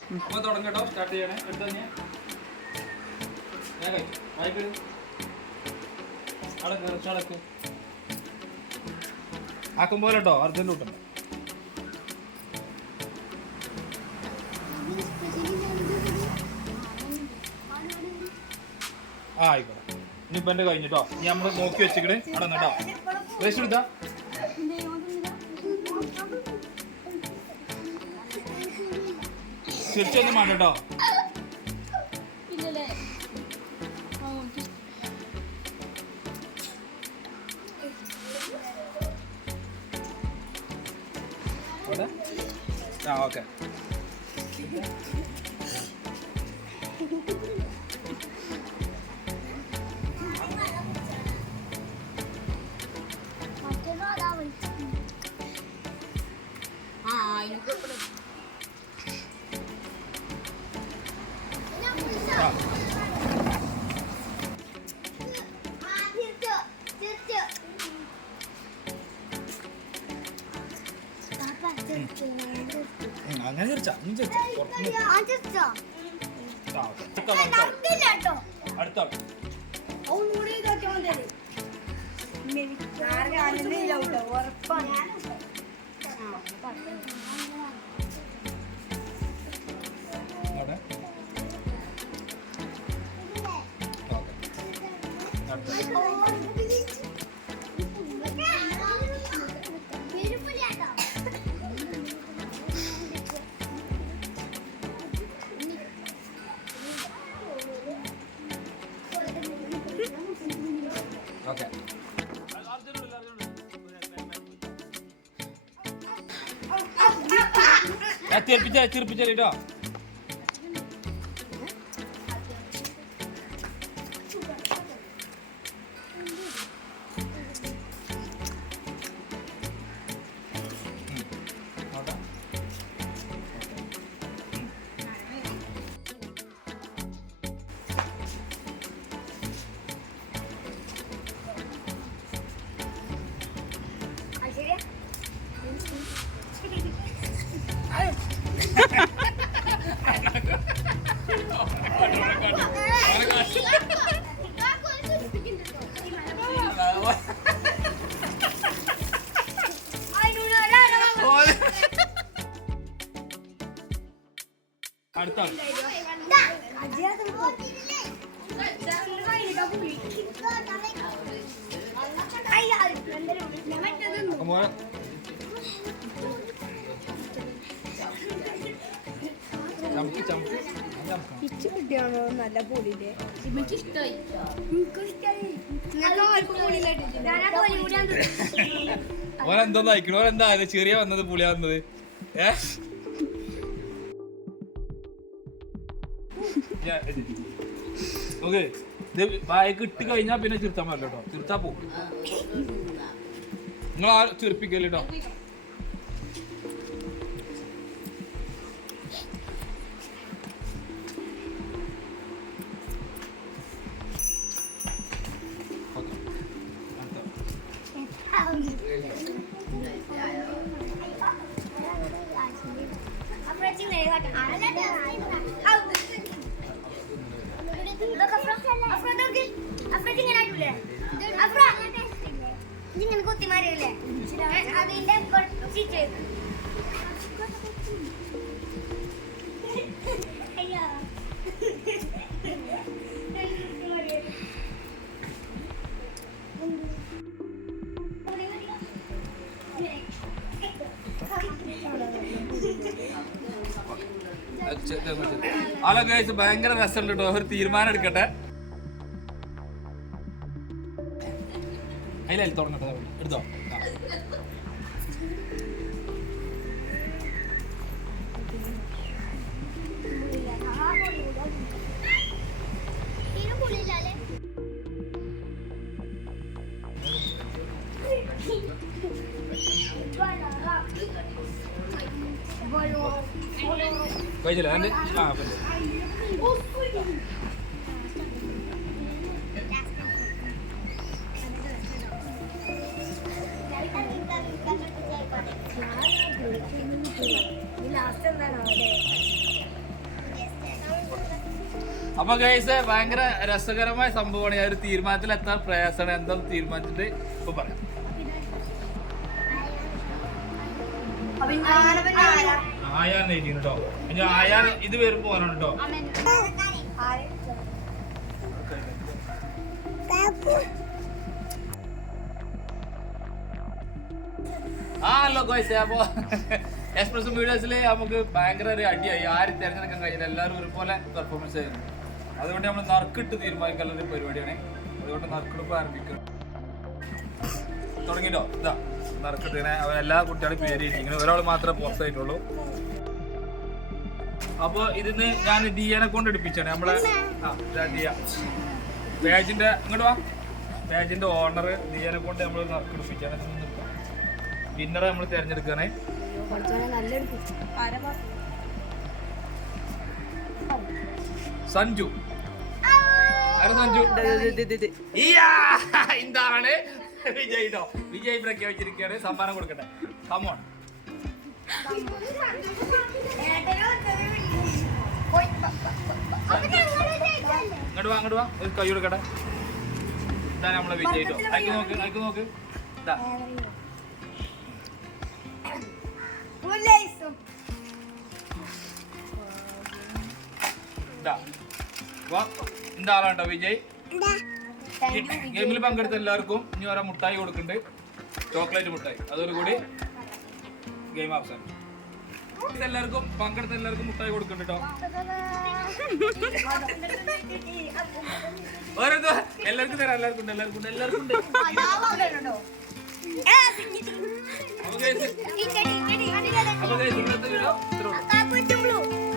അപ്പോൾ തുടങ്ങട്ടോ, സ്റ്റാർട്ട് ചെയ്യണേ. എടുത്തു തന്നെ ഞാൻ കഴിച്ചു വായിക്ക് അടക്ക് ഇറച്ചടക്ക് ആക്കും പോലെ കേട്ടോ, അർജന്റ് കൂട്ടണ്ട. ആ ആയിക്കോട്ടെ. ഇനിയിപ്പോൾ എൻ്റെ കഴിഞ്ഞിട്ടോ, ഇനി നമ്മൾ നോക്കി വെച്ചിട്ട് അവിടെ നിന്നോ. റേഷൻ എടുത്താ ചിരിച്ചൊന്നും വേണ്ട കേട്ടോ. ആ ഓക്കെ. അങ്ങനെ ചിരിച്ചാ അടുത്ത ഓക്കെ. ചിരിപ്പിച്ചോ. അടുത്ത നല്ല പൊളിയില്ലേ ഓരെന്തോന്ന് അയക്കണോ, ഓരെന്താ ചെറിയ വന്നത് പുളിയാ വന്നത്. ഓക്കെ, വായക്ക് ഇട്ട് കഴിഞ്ഞാ പിന്നെ ചിരിച്ചാൻ പറ്റില്ല കേട്ടോ. ചിരിച്ചാ പോകും. നിങ്ങൾ ആ ചിരിപ്പിക്കല്ലേ കേട്ടോ. കുത്തി മാറിയല്ലേ അതിന്റെ ഹലോ ഗൈസ്, ഭയങ്കര രസമുണ്ട് കേട്ടോ. ഒരു തീരുമാനം എടുക്കട്ടെ. അതിൽ തുടങ്ങട്ടെ, എടുത്തോ. കഴിച്ചില്ല എൻ്റെ ആ ലാസ്റ്റ് എന്താണ് അവിടെ അപ്പൊ ഗൈസ് ഭയങ്കര രസകരമായ സംഭവമാണ്. ഞാൻ ഒരു തീരുമാനത്തിൽ എത്താൻ പ്രയാസമാണ്. എന്താന്ന് തീരുമാനിച്ചിട്ട് ഇപ്പൊ പറയാം. ആയാൻ കേട്ടോ. ഇനി ആയാൻ ഇത് വരുമ്പോ പോകാനാണ് കേട്ടോ. ഹലോ ഗോയ്സ്, അപ്പൊ എക്സ്പ്രസ് വീഡിയോസിൽ നമുക്ക് ഭയങ്കര ഒരു അടിയായി. ആരും തിരഞ്ഞെടുക്കാൻ കഴിയില്ല, എല്ലാവരും ഒരുപോലെ പെർഫോമൻസ് ചെയ്യുന്നു. അതുകൊണ്ട് നമ്മൾ നറുക്കിട്ട് തീരുമാനിക്കാനുള്ള ഒരു പരിപാടിയാണ്. അതുകൊണ്ട് നറുക്കെടുപ്പ് ആരംഭിക്കണം. തുടങ്ങിട്ടോ. ഇതാ നറുക്കിട്ട് എല്ലാ കുട്ടികളും പേര് ഇങ്ങനെ ഒരാൾ മാത്രമേ പുറത്തായിട്ടുള്ളൂ. അപ്പൊ ഇതിന്ന് ഞാൻ ദിയനെ കൊണ്ട് എടുപ്പിച്ചാണ് നമ്മളെ ദിയ പേജിന്റെ ഇങ്ങോട്ട് വാ. പേജിന്റെ ഓണർ ദിയനെ കൊണ്ട് നമ്മൾ നറുക്കെടുപ്പിച്ചാണ്. വിന്നറെ നമ്മൾ തിരഞ്ഞെടുക്കണേ. സഞ്ജു. സഞ്ജു എന്താണ് വിജയ് ട്ടോ. വിജയ് പ്രഖ്യാപിച്ചിരിക്കുകയാണ്. സമ്മാനം കൊടുക്കട്ടെ. കമോൺ. ഇങ്ങോട്ട് വാ, അങ്ങോട്ട് വാ. ഒരു കൈ കൊടുക്കട്ടെ. ഇതാണ് നമ്മളെ വിജയ് ട്ടോ. അയക്ക് നോക്ക്, അയക്ക് നോക്ക്. ഇതാ ആളാട്ടോ വിജയ്. ഗെയിമിൽ പങ്കെടുത്ത എല്ലാവർക്കും ഇനി ഓരോ മുട്ടായി കൊടുക്കുന്നുണ്ട്. ചോക്ലേറ്റ് മുട്ടായി. അതോടുകൂടി ഗെയിം അവസാനം. എല്ലാവർക്കും പങ്കെടുത്ത എല്ലാവർക്കും മുട്ടായി കൊടുക്കുന്നുണ്ട് കേട്ടോ. ഓരോരുത്തർ എല്ലാവർക്കും തരാം. എല്ലാവർക്കും ഉണ്ട്, എല്ലാവർക്കും ഉണ്ട്, എല്ലാവർക്കും ഉണ്ട്. അപ്പൊ ഇന്നത്തെ വീഡിയോ